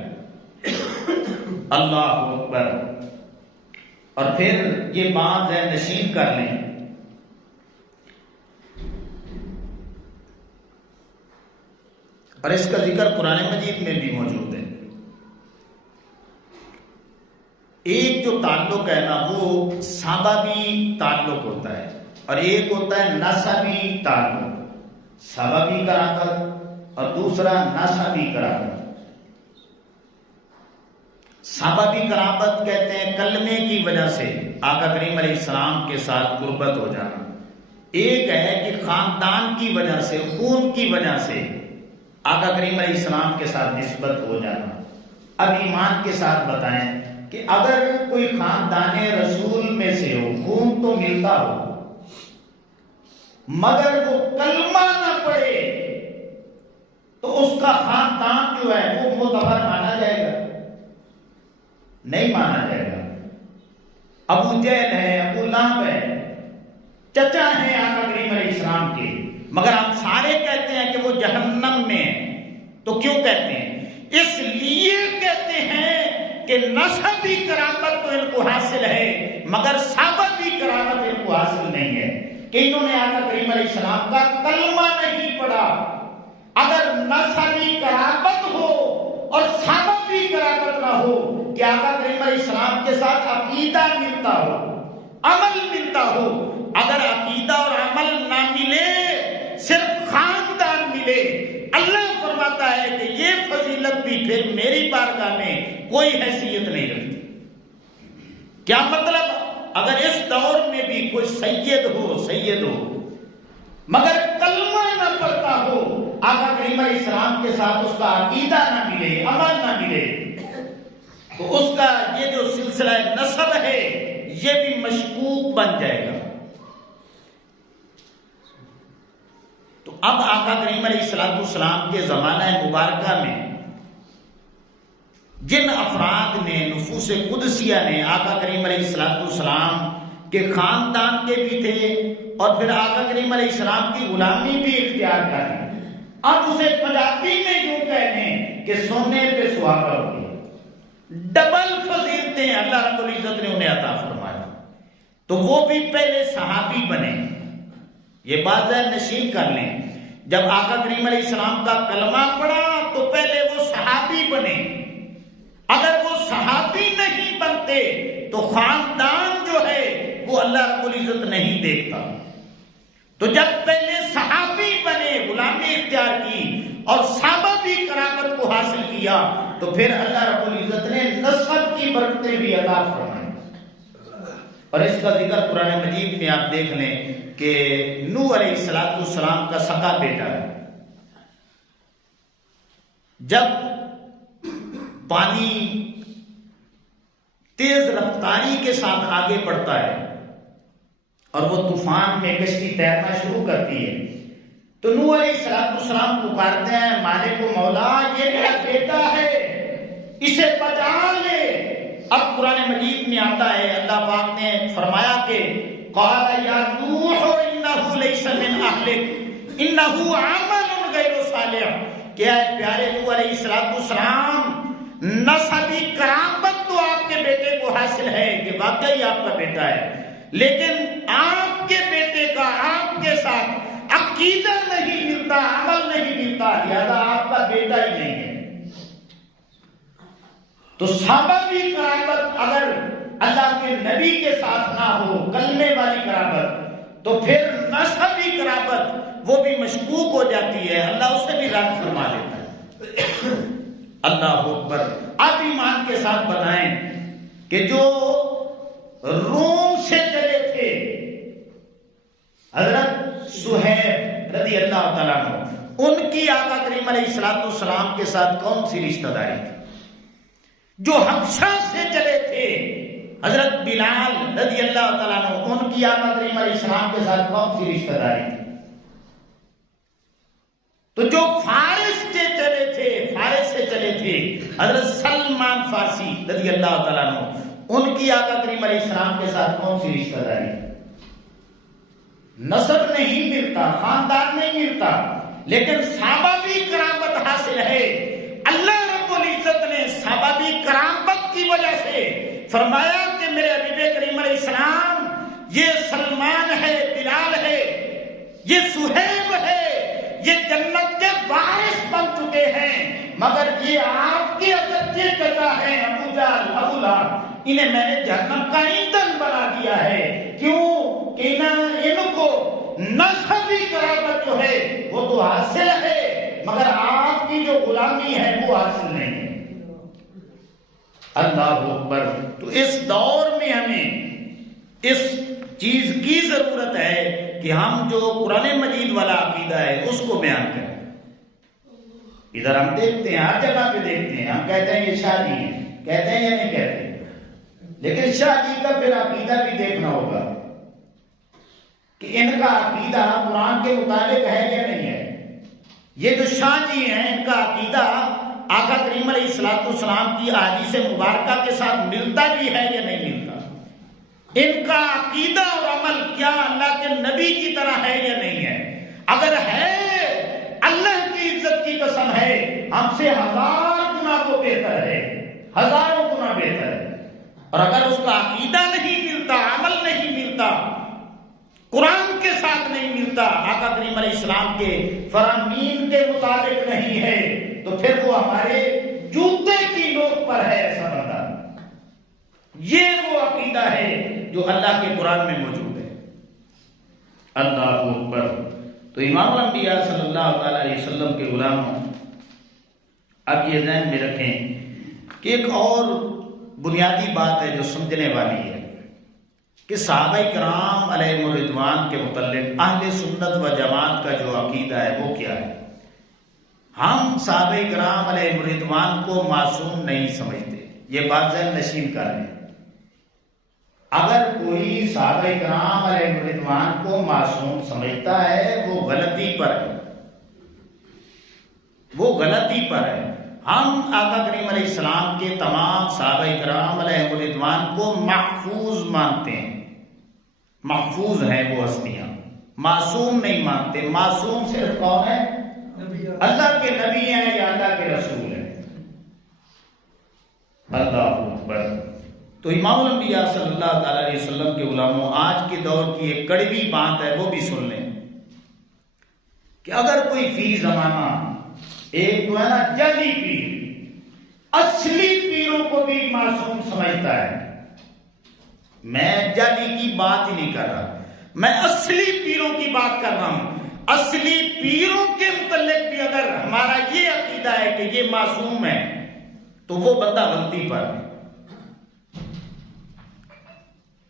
اللہ اکبر۔ اور پھر یہ بات ذہن نشین کر لیں اور اس کا ذکر قرآن مجید میں بھی موجود ہے۔ ایک جو تعلق ہے نا وہ سببی تعلق ہوتا ہے اور ایک ہوتا ہے نسبی تعلق، سببی قرابت اور دوسرا نسبی قرابت۔ سببی قرابت کہتے ہیں کلمے کی وجہ سے آقا کریم علیہ السلام کے ساتھ قربت ہو جانا، ایک ہے کہ خاندان کی وجہ سے، خون کی وجہ سے آقا کریم علیہ السلام کے ساتھ نسبت ہو جانا۔ اب ایمان کے ساتھ بتائیں کہ اگر کوئی خاندان رسول میں سے ہو، خون تو ملتا ہو، مگر وہ کلمہ نہ پڑھے تو اس کا خاندان جو ہے وہ معتبر مانا جائے گا؟ نہیں مانا جائے گا۔ ابو جہل ہے، ابو لہب ہے، چچا ہیں آقا کریم علیہ السلام کے، مگر ہم سارے کہتے ہیں کہ وہ جہنم میں ہیں۔ تو کیوں کہتے ہیں؟ اس لیے کہتے ہیں کہ نسبی قرابت تو ان کو حاصل ہے مگر سببی قرابت ان کو حاصل نہیں ہے، کہ انہوں نے آقا کریم علیہ السلام کا کلمہ نہیں پڑھا۔ اگر نسبی قرابت ہو اور سببی قرابت نہ ہو کہ آقا کریم علیہ السلام کے ساتھ عقیدہ ملتا ہو، عمل ملتا ہو، اگر عقیدہ اور عمل نہ ملے، صرف خاندان ملے، اللہ فرماتا ہے کہ یہ فضیلت بھی پھر میری بارگاہ میں کوئی حیثیت نہیں رکھتی۔ کیا مطلب؟ اگر اس دور میں بھی کوئی سید ہو مگر کلمہ نہ پڑھتا ہو، آقا کریم علیہ السلام کے ساتھ اس کا عقیدہ نہ ملے، عمل نہ ملے، تو اس کا یہ جو سلسلہ نسب ہے یہ بھی مشکوک بن جائے گا۔ تو اب آقا کریم علیہ السلام کے زمانہ مبارکہ میں جن افراد نے، نفوس قدسیہ نے آقا کریم علیہ السلام کے خاندان کے بھی تھے اور پھر آقا کریم علیہ السلام کی غلامی بھی اختیار کر لی، اب اسے پنجابی میں یوں کہنے کہ سونے پہ سہاگا ہو گیا، ڈبل فضیلتیں اللہ رب العزت نے انہیں عطا فرمایا۔ تو وہ بھی پہلے صحابی بنے۔ یہ بات ذہن نشین کر لیں، جب آقا کریم علیہ السلام کا کلمہ پڑھا تو پہلے وہ صحابی بنے۔ اگر وہ صحابی نہیں بنتے تو خاندان جو ہے وہ اللہ رب العزت نہیں دیکھتا۔ تو جب پہلے صحابی بنے، غلامی اختیار کی اور سببی قرابت کو حاصل کیا، تو پھر اللہ رب العزت نے نسب کی برکتیں بھی عطا فرمائی۔ اور اس کا ذکر قرآن مجید میں آپ دیکھ لیں کہ نوح علیہ السلام کا سگا بیٹا ہے، جب پانی تیز رفتاری کے ساتھ آگے بڑھتا ہے اور وہ طوفان میں کشتی تیرنا شروع کرتی ہے، تو نوح علیہ السلام پکارتے ہیں مالک و مولا، یہ میرا بیٹا ہے، اسے بچا لے۔ اب قرآن مجید میں آتا ہے، اللہ پاک نے فرمایا کہ قال یا نوح انہ لیس من اہلک انہ عمل غیر صالح، کہ اے پیارے نوح علیہ السلام، نسبی قرابت تو آپ کے بیٹے کو حاصل ہے کہ واقعی آپ کا بیٹا ہے، لیکن آپ کے بیٹے کا آپ کے ساتھ عقیدہ نہیں ملتا، عمل نہیں ملتا، لہذا آپ کا بیٹا ہی نہیں ہے۔ تو صحابی قرابت اگر اللہ کے نبی کے ساتھ نہ ہو، کلمے والی قرابت، تو پھر نسبی قرابت وہ بھی مشکوک ہو جاتی ہے، اللہ اسے بھی رد فرما دیتا ہے۔ اللہ اکبر۔ آپ ایمان کے ساتھ بتائیں کہ جو روم سے چلے تھے حضرت صہیب رضی اللہ تعالیٰ عنہ، ان کی آقا کریم علیہ السلام کے ساتھ کون سی رشتہ داری تھی؟ جو حبشہ سے چلے تھے حضرت بلال رضی اللہ تعالیٰ عنہ، ان کی آقا کریم علیہ السلام کے ساتھ کون سی رشتہ داری تھی؟ تو جو فارس سے چلے تھے حضرت سلمان فارسی رضی اللہ تعالیٰ عنہ، ان کی آقا کریم علیہ السلام کے ساتھ کون سی رشتہ داری تھی؟ نسب نہیں ملتا، خاندان نہیں ملتا، لیکن صحابی کرامت حاصل ہے۔ اللہ رب العزت نے صحابی کرامت کی وجہ سے فرمایا کہ میرے حبیب کریم علیہ السلام یہ سلمان ہے، بلال ہے، یہ صہیب ہے، یہ جنت کے وارث بن چکے ہیں، مگر یہ آپ کے اگرچہ چچا ہیں ابو جہل، ابو لہب، انہیں میں نے جہنم کا ایندھن بنا دیا ہے۔ کیوں کہ ان کو نسبی قرابت جو ہے وہ تو حاصل ہے، مگر آپ کی جو غلامی ہے وہ حاصل نہیں ہے۔ اللہ اکبر۔ تو اس دور میں ہمیں اس چیز کی ضرورت ہے کہ ہم جو قرآن مجید والا عقیدہ ہے اس کو بیان کریں۔ ادھر ہم دیکھتے ہیں، ہر جگہ پہ دیکھتے ہیں، ہم کہتے ہیں یہ شادی ہے، کہتے ہیں یا نہیں کہتے ہیں، لیکن شادی کا پھر عقیدہ بھی دیکھنا ہوگا کہ ان کا عقیدہ قرآن کے مطابق ہے یا نہیں ہے۔ یہ جو شاہ جی ہیں ان کا عقیدہ آقا کریم علیہ السلام کی احادیث مبارکہ کے ساتھ ملتا بھی ہے یا نہیں ملتا؟ ان کا عقیدہ اور عمل کیا اللہ کے نبی کی طرح ہے یا نہیں ہے؟ اگر ہے، اللہ کی عزت کی قسم ہے، ہم سے 1000 گنا وہ بہتر ہے، ہزاروں گنا بہتر ہے۔ اور اگر اس کا عقیدہ نہیں ملتا، عمل نہیں ملتا، قرآن کے ساتھ نہیں ملتا، آقا کریم علیہ السلام کے فرامین کے مطابق نہیں ہے، تو پھر وہ ہمارے جوتے کی نوک پر ہے ایسا بندہ۔ یہ وہ عقیدہ ہے جو اللہ کے قرآن میں موجود ہے۔ اللہ اکبر۔ تو امام الانبیاء صلی اللہ تعالی علیہ وسلم کے غلاموں، اب یہ ذہن میں رکھیں کہ ایک اور بنیادی بات ہے جو سمجھنے والی ہے کہ صحابہ کرام علیہ الرضوان کے متعلق اہل سنت و جماعت کا جو عقیدہ ہے وہ کیا ہے؟ ہم صحابہ کرام علیہ الرضوان کو معصوم نہیں سمجھتے، یہ بات ذہن نشین کر لیں۔ اگر کوئی صحابہ کرام علیہ الرضوان کو معصوم سمجھتا ہے وہ غلطی پر ہے، وہ غلطی پر ہے۔ ہم آقا کریم علیہ السلام کے تمام صحابہ کرام علیہ الرضوان کو محفوظ مانتے ہیں، محفوظ ہیں وہ ہستیاں، معصوم نہیں مانتے۔ معصوم صرف کون ہے؟ اللہ کے نبی ہیں یا اللہ کے رسول ہیں۔ اللہ اکبر۔ تو امام الانبیاء صلی اللہ تعالی علیہ وسلم کے غلاموں، آج کے دور کی ایک کڑوی بات ہے وہ بھی سن لیں کہ اگر کوئی فی زمانہ ایک تو ہے نا جعلی پیر اصلی پیروں کو بھی معصوم سمجھتا ہے، میں جعلی کی بات ہی نہیں کر رہا، میں اصلی پیروں کی بات کر رہا ہوں۔ اصلی پیروں کے متعلق بھی اگر ہمارا یہ عقیدہ ہے کہ یہ معصوم ہے تو وہ بندہ غلطی پر ہے۔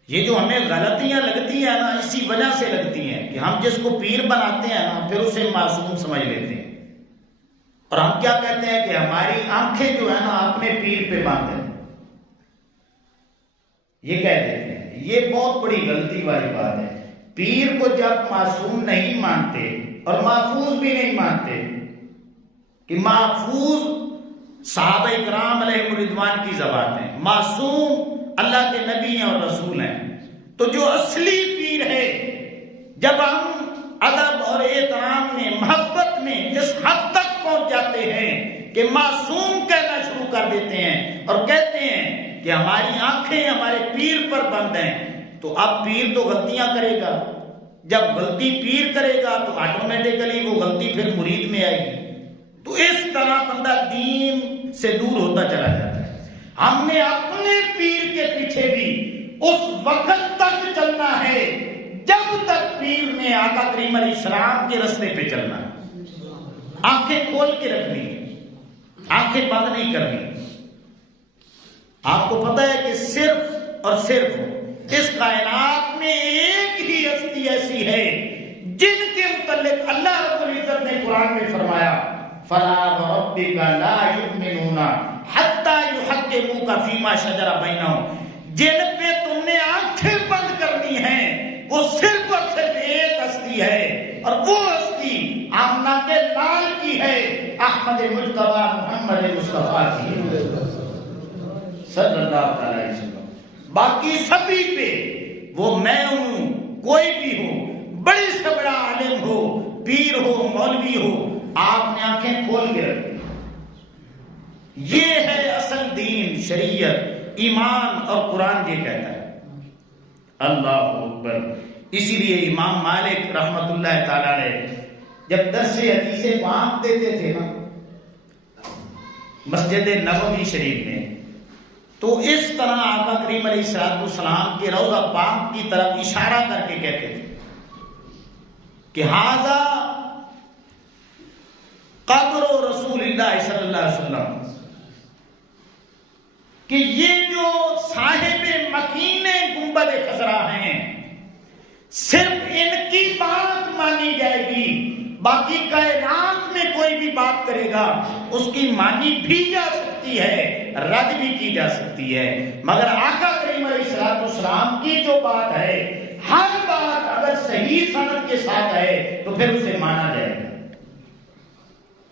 یہ جو ہمیں غلطیاں لگتی ہیں نا اسی وجہ سے لگتی ہیں کہ ہم جس کو پیر بناتے ہیں نا پھر اسے معصوم سمجھ لیتے ہیں، اور ہم کیا کہتے ہیں کہ ہماری آنکھیں جو ہے نا اپنے پیر پہ باندھیں، یہ کہہ دیتے ہیں۔ یہ بہت بڑی غلطی والی بات ہے۔ پیر کو جب معصوم نہیں مانتے اور محفوظ بھی نہیں مانتے کہ محفوظ صحابہ کرام علیہ الرضوان کی زبان ہے، معصوم اللہ کے نبی ہیں اور رسول ہیں، تو جو اصلی پیر ہے جب ہم ادب اور احترام میں محبت میں جس حد تک پہنچ جاتے ہیں کہ معصوم کہنا شروع کر دیتے ہیں اور کہتے ہیں کہ ہماری آنکھیں ہمارے پیر پر بند ہیں، تو اب پیر تو غلطیاں کرے گا، جب غلطی پیر کرے گا تو آٹومیٹیکلی وہ غلطی پھر مرید میں آئے گی. تو اس طرح بندہ دین سے دور ہوتا چلا جاتا ہے. ہم نے اپنے پیر کے پیچھے بھی اس وقت تک چلنا ہے جب تک پیر نے آقا کریم علیہ السلام کے رستے پہ چلنا ہے. آنکھیں کھول کے رکھنی ہے, آنکھیں بند نہیں کرنی. آپ کو پتا ہے کہ صرف اور صرف اس کائنات میں ایک ہی ہستی ایسی ہے جن کے متعلق اللہ رب العزت نے قرآن میں فرمایا فَلَا وَرَبِّكَ لَا يُؤْمِنُونَ حَتَّى يُحَكِّمُوكَ فِيمَا شَجَرَ بَيْنَهُمْ. جن پہ تم نے آنکھیں بند کرنی ہیں وہ صرف اور صرف ایک ہستی ہے, اور وہ ہستی آمنہ کے لال کی ہے, احمد مجتبیٰ محمد مصطفیٰ کی صلی اللہ علیہ وسلم. باقی سبھی پہ وہ میں ہوں, کوئی بھی ہو, بڑی سے بڑا عالم ہو, پیر ہو, مولوی ہو, آپ نے آنکھیں کھول کے رکھی. یہ ہے اصل دین, شریعت, ایمان اور قرآن یہ کہتا ہے. اللہ اکبر. اسی لیے امام مالک رحمت اللہ تعالی علیہ جب درس حدیث پاک دیتے تھے نا مسجد نبوی شریف میں, تو اس طرح آقا کریم علیہ السلام کے روضہ پاک کی طرف اشارہ کر کے کہتے تھے کہ ھذا قبر رسول اللہ صلی اللہ علیہ وسلم, کہ یہ جو صاحب مکین گنبد خضرا ہیں صرف ان کی بات مانی جائے گی, باقی کائنات میں کوئی بھی بات کرے گا اس کی مانی بھی جا سکتی ہے, رد بھی کی جا سکتی ہے, مگر آقا کریم علیہ السلام کی جو بات ہے ہر بات اگر صحیح سند کے ساتھ ہے تو پھر اسے مانا جائے گا.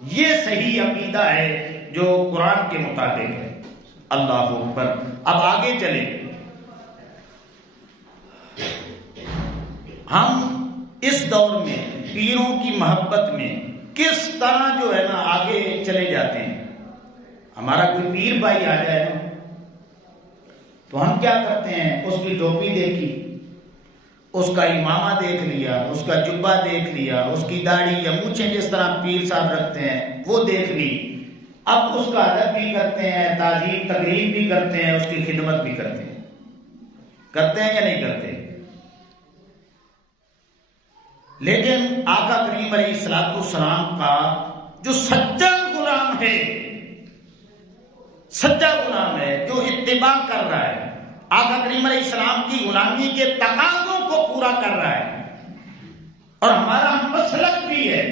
یہ صحیح عقیدہ ہے جو قرآن کے مطابق ہے. اللہ اکبر. اب آگے چلیں. ہم اس دور میں پیروں کی محبت میں کس طرح جو ہے نا آگے چلے جاتے ہیں. ہمارا کوئی پیر بھائی آ جائے نا تو ہم کیا کرتے ہیں, اس کی ٹوپی دیکھی, اس کا امامہ دیکھ لیا, اس کا جبہ دیکھ لیا, اس کی داڑھی یا مونچھیں جس طرح پیر صاحب رکھتے ہیں وہ دیکھ لی, اب اس کا ادب بھی کرتے ہیں, تعظیم تقریب بھی کرتے ہیں, اس کی خدمت بھی کرتے ہیں. کرتے ہیں یا نہیں کرتے؟ لیکن آقا کریم علیہ السلام کا جو سچا غلام ہے, سچا غلام ہے جو اتباع کر رہا ہے, آقا کریم علیہ السلام کی غلامی کے تقاضوں کو پورا کر رہا ہے, اور ہمارا مسلک بھی ہے,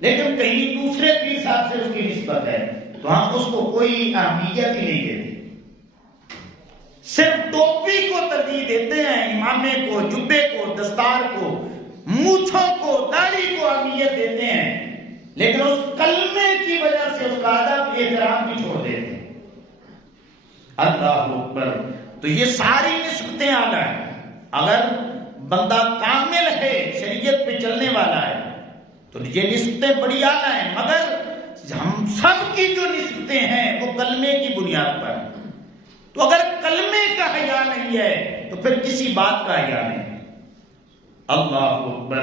لیکن کہیں دوسرے پیر صاحب سے اس کی نسبت ہے تو ہم اس کو کوئی اہمیت ہی نہیں دیتے, صرف ٹوپی کو ترجیح دیتے ہیں, امامے کو, جبے کو, دستار کو, مونچھوں کو, داڑھی کو اہمیت دیتے ہیں, لیکن اس کلمے کی وجہ سے اس کا ادب احترام بھی چھوڑ دیتے ہیں. اللہ اکبر. تو یہ ساری نسبتیں اعلیٰ ہیں. اگر بندہ کامل ہے, شریعت پہ چلنے والا ہے, تو یہ نسبتیں بڑی اعلیٰ ہیں, مگر ہم سب کی جو نسبتیں ہیں وہ کلمے کی بنیاد پر ہیں. تو اگر کلمے کا حیا نہیں ہے تو پھر کسی بات کا حیا نہیں ہے. اللہ اکبر.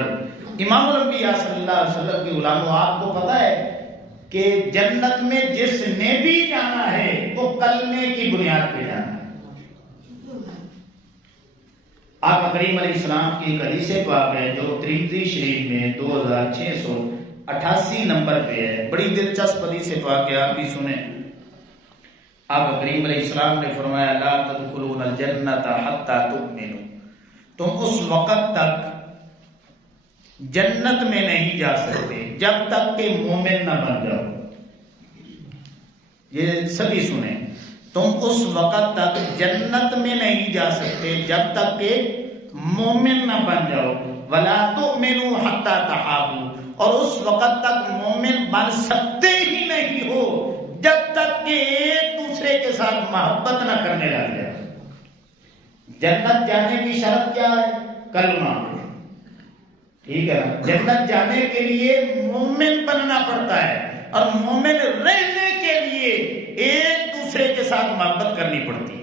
امام الانبیاء صلی اللہ علیہ وسلم کی علماء, آپ کو پتا ہے کہ جنت میں جس نے بھی جانا ہے وہ کلمے کی بنیاد پہ جانا ہے. آقا کریم علیہ السلام کی ایک حدیث پاک ہے جو ترمذی شریف میں 2688 نمبر پہ ہے, بڑی دلچسپ حدیث پاک ہے, آپ بھی سنیں. آقا کریم علیہ السلام نے فرمایا لا تدخلون الجنت حتی تؤمنوا, تم اس وقت تک جنت میں نہیں جا سکتے جب تک کہ مومن نہ بن جاؤ. یہ سبھی سنیں, تم اس وقت تک جنت میں نہیں جا سکتے جب تک کہ مومن نہ بن جاؤ. ولا تؤمنوا حتی تحابوا, اور اس وقت تک مومن بن سکتے ہی نہیں ہو جب تک کہ ایک دوسرے کے ساتھ محبت نہ کرنے لگ جائے. جنت جانے کی شرط کیا ہے؟ کلمہ. ٹھیک ہے نا, جنت جانے کے لیے مومن بننا پڑتا ہے, اور مومن رہنے کے لیے ایک دوسرے کے ساتھ محبت کرنی پڑتی ہے.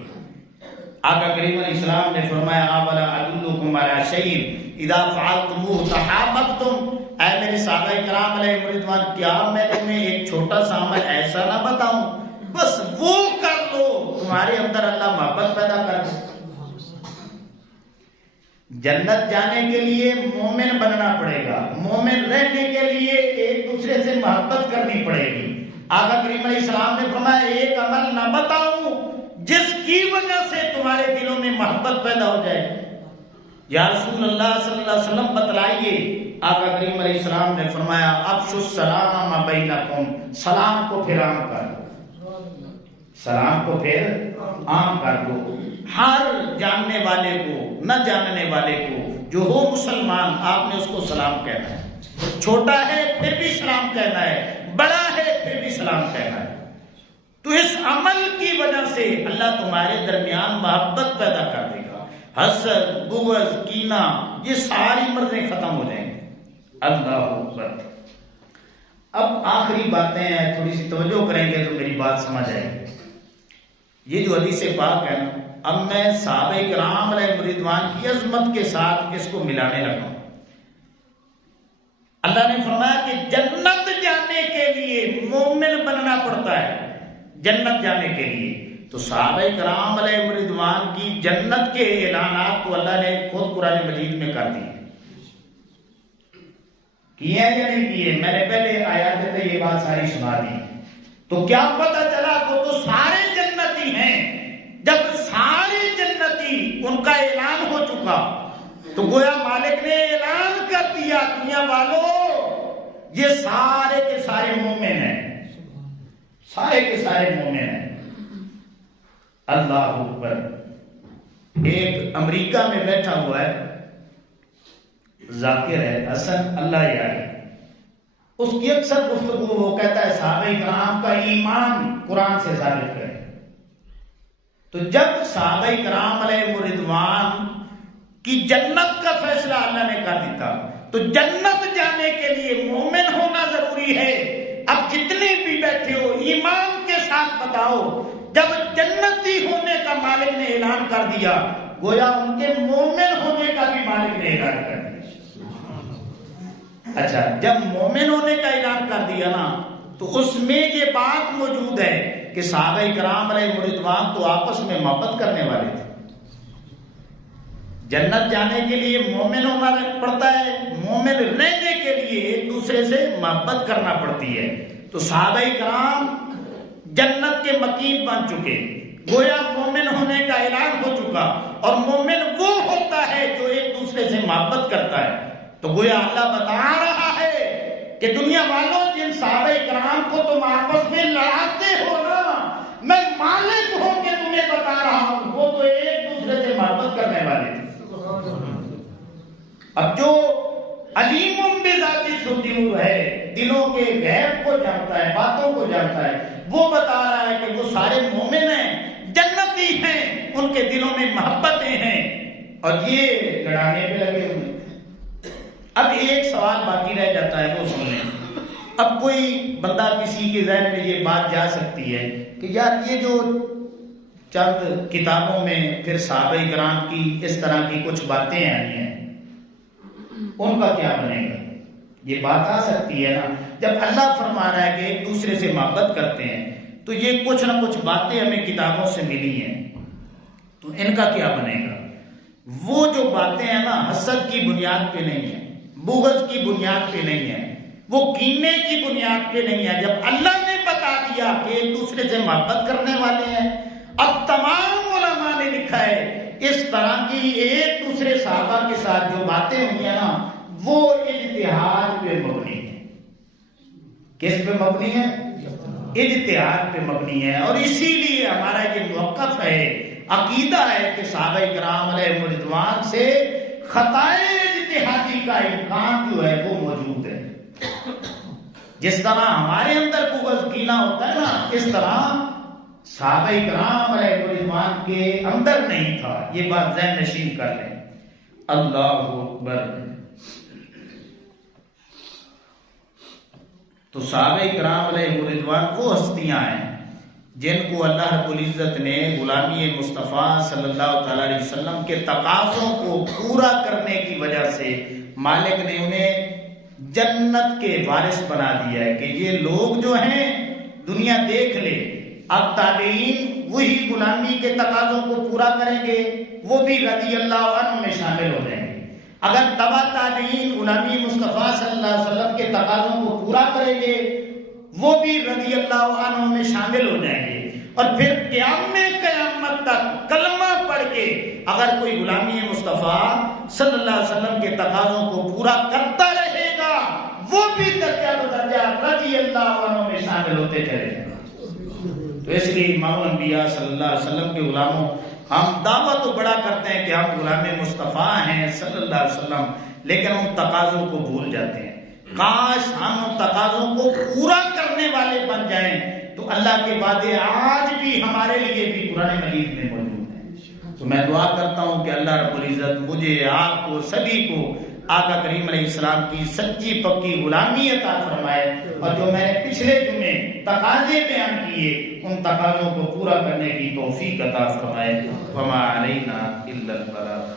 آقا کریم علیہ السلام نے فرمایا اولا ادلکم علی شیء اذا فعلتموہ تحاببتم، اے میرے صحابہ کرام علیہ رضوان، کیا میں تمہیں ایک چھوٹا سا عمل ایسا نہ بتاؤں، بس وہ کر لو تمہارے اندر اللہ محبت پیدا کر دے۔ جنت جانے کے لیے مومن بننا پڑے گا، مومن رہنے کے لیے ایک دوسرے سے محبت کرنی پڑے گی۔ آقا کریم علیہ السلام نے فرمایا ایک عمل نہ بتاؤں جس کی وجہ سے تمہارے دلوں میں محبت پیدا ہو جائے۔ یا رسول اللہ صلی اللہ علیہ وسلم بتلائیے۔ آقا کریم علیہ السلام نے فرمایا افشوا السلام بینکم، سلام کو پھر عام کر دو، سلام کو پھر عام کر دو۔ ہر جاننے والے کو، نہ جاننے والے کو، جو ہو مسلمان، آپ نے اس کو سلام کہنا ہے۔ چھوٹا ہے پھر بھی سلام کہنا ہے، بڑا ہے پھر بھی سلام کہنا ہے۔ تو اس عمل کی وجہ سے اللہ تمہارے درمیان محبت پیدا کر دے گا، حسد، بغض، کینہ، یہ ساری مرضیں ختم ہو جائیں گی۔ اللہ اکبر۔ اب آخری باتیں ہیں، تھوڑی سی توجہ کریں گے تو میری بات سمجھ آئے گی۔ یہ جو حدیث پاک ہے نا، اب میں صحابہ کرام علیہ رضوان کی عظمت کے ساتھ اس کو ملانے لگا ہوں۔ اللہ نے فرمایا کہ جنت جانے کے لیے مومن بننا پڑتا ہے، جنت جانے کے لیے۔ تو صحابہ کرام علیہ رضوان کی جنت کے اعلانات تو اللہ نے خود قرآن مجید میں کر دیے، کیے ہیں یا نہیں کیے؟ میں نے پہلے آیات میں یہ بات ساری سنا دی۔ تو کیا پتہ چلا تو سارے جنتی ہیں۔ جب سارے جنتی ان کا اعلان ہو چکا تو گویا مالک نے اعلان کر دیا دنیا والوں یہ سارے کے سارے مومن ہیں، سارے کے سارے مومن ہیں۔ اللہ اکبر۔ ایک امریکہ میں بیٹھا ہوا ہے، ذاکر ہے، حسن اللہ یار، اس کی اکثر گفتگو وہ کہتا ہے صحابہ کرام کا ایمان قرآن سے ثابت کرے۔ تو جب صحابہ کرام علیہ رضوان کی جنت کا فیصلہ اللہ نے کر دیتا تو جنت جانے کے لیے مومن ہونا ضروری ہے۔ اب جتنے بھی بیٹھے ہو ایمان کے ساتھ بتاؤ، جب جنتی ہونے کا مالک نے اعلان کر دیا گویا ان کے مومن ہونے کا بھی مالک نے اعلان کر دیا۔ اچھا، جب مومن ہونے کا اعلان کر دیا نا تو اس میں یہ بات موجود ہے کہ صحابہ کرام علیہ رضوان تو آپس میں محبت کرنے والے تھے۔ جنت جانے کے لیے مومن ہونا پڑتا ہے، مومن رہنے کے لیے ایک دوسرے سے محبت کرنا پڑتی ہے۔ تو صحابہ کرام جنت کے مکین بن چکے، گویا مومن ہونے کا اعلان ہو چکا، اور مومن وہ ہوتا ہے جو ایک دوسرے سے محبت کرتا ہے۔ تو گویا اللہ بتا رہا ہے کہ دنیا والوں جن صحابہ کرام کو تم آپس میں لڑاتے ہو نا، میں مالک ہوں کہ تمہیں بتا رہا ہوں وہ تو ایک دوسرے سے محبت کرنے والے تھے۔ اب جو علیم بذات الصدور ہے، دلوں کے غیب کو جانتا ہے، باتوں کو جانتا ہے، وہ بتا رہا ہے کہ وہ سارے مومن ہیں، جنتی ہیں، ان کے دلوں میں محبتیں ہیں، اور یہ لڑانے پہ لگے ہوئے۔ اب ایک سوال باقی رہ جاتا ہے، وہ سن لیں۔ اب کوئی بندہ کسی کے ذہن میں یہ بات جا سکتی ہے کہ یار یہ جو چند کتابوں میں پھر صحابہ کرام کی اس طرح کی کچھ باتیں آئی ہیں ان کا کیا بنے گا؟ یہ بات آ سکتی ہے نا، جب اللہ فرما رہا ہے کہ ایک دوسرے سے محبت کرتے ہیں تو یہ کچھ نہ کچھ باتیں ہمیں کتابوں سے ملی ہیں، تو ان کا کیا بنے گا؟ وہ جو باتیں ہیں نا حسد کی بنیاد پہ نہیں ہے، بغض کی بنیاد پہ نہیں ہے، وہ کینے کی بنیاد پہ نہیں ہے۔ جب اللہ نے بتا دیا کہ ایک دوسرے سے محبت کرنے والے ہیں، اب تمام علماء نے لکھا ہے اس طرح کی ایک دوسرے صحابہ کے ساتھ جو باتیں ہوئی ہیں نا وہ اجتہاد پہ مبنی ہے۔ کس پہ مبنی ہے؟ اجتہاد پہ مبنی ہے، اور اسی لیے ہمارا یہ موقف ہے، عقیدہ ہے کہ صحابہ کرام علیہ رضوان سے خطائے اجتہادی کا امکان جو ہے وہ موجود ہے۔ جس طرح ہمارے اندر بغض کینہ ہوتا ہے نا، اس طرح صحابہ کرام علیہ رضوان کے اندر نہیں تھا۔ یہ بات ذہن نشین کر لیں۔ اللہ اکبر۔ تو صحابہ کرام علیہ رضوان وہ ہستیاں ہیں جن کو اللہ رب العزت نے غلامی مصطفیٰ صلی اللہ تعالی علیہ وسلم کے تقاضوں کو پورا کرنے کی وجہ سے مالک نے انہیں جنت کے وارث بنا دیا ہے کہ یہ لوگ جو ہیں دنیا دیکھ لے، اب تابعین وہی غلامی کے تقاضوں کو پورا کریں گے، وہ بھی رضی اللہ عنہ میں شامل ہو جائیں گے۔ اگر تبع تابعین غلامی مصطفیٰ صلی اللہ علیہ وسلم کے تقاضوں کو پورا کریں گے، وہ بھی رضی اللہ عنہ میں شامل ہو جائیں گے۔ اور پھر قیامت تک کلمہ پڑھ کے اگر کوئی غلامی مصطفیٰ صلی اللہ علیہ وسلم کے تقاضوں کو پورا کرتا رہے گا، وہ بھی درجہ بدرجہ رضی اللہ عنہ میں شامل ہوتے چلے جائیں گے۔ تو اس لیے امام الانبیاء صلی اللہ علیہ وسلم کے غلاموں، ہم دعویٰ تو بڑا کرتے ہیں کہ ہم غلام مصطفیٰ ہیں صلی اللہ علیہ وسلم، لیکن ہم تقاضوں کو بھول جاتے ہیں۔ کاش ہم ان تقاضوں کو پورا کرنے والے بن جائیں تو اللہ کے وعدے آج بھی ہمارے لیے بھی قرآن مجید میں موجود ہیں۔ تو میں دعا کرتا ہوں کہ اللہ رب العزت مجھے، آپ کو، سبھی کو آقا کریم علیہ السلام کی سچی پکی غلامی عطا فرمائے، اور جو میں نے پچھلے جمعے تقاضے بیان کیے ان تقاضوں کو پورا کرنے کی توفیق عطا فرمائے۔ وما علینا الا البلاغ۔